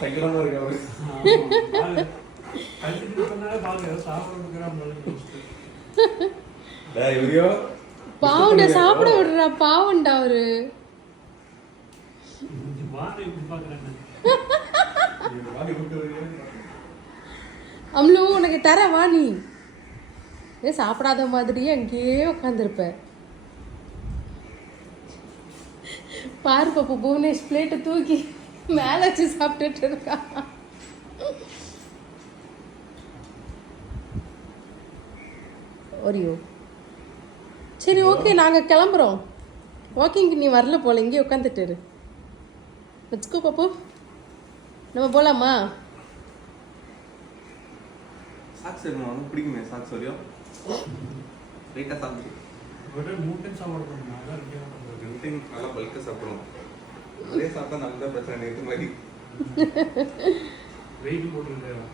சைக்கிளமா இருக்கு அவரு. பாவண்ட சாப்பிட விடுறா, பாவண்டா அவரு. அம்லு உனக்கு தர வா, நீ சாப்பிடாத மாதிரியே அங்கேயே உட்காந்துருப்ப. பாரு பாப்பா, புவனேஷ் பிளேட்டை தூக்கி மேல வச்சு சாப்பிட்டுட்டு இருக்கா. ஒரியோ. சரி ஓகே, நாங்கள் கிளம்புறோம். வாக்கிங்க்கு நீ வரல போல, இங்கே உட்காந்துட்டு வச்சுக்கோ பாப்போ. நம்ம போலாமா? சாக்ஸ் எடுக்கணும், பிடிக்குமே சாக்ஸ் வரையும். லைட்டாக சாப்பிட்டு ஒரு 3 டைம் சாப்பிடணும். நல்லா பல்காக சாப்பிடுவோம். அதே சாப்பிட்டா நல்லா பிரச்சனை நேற்று மாதிரி வெயிட் போட்டுருக்கேன்.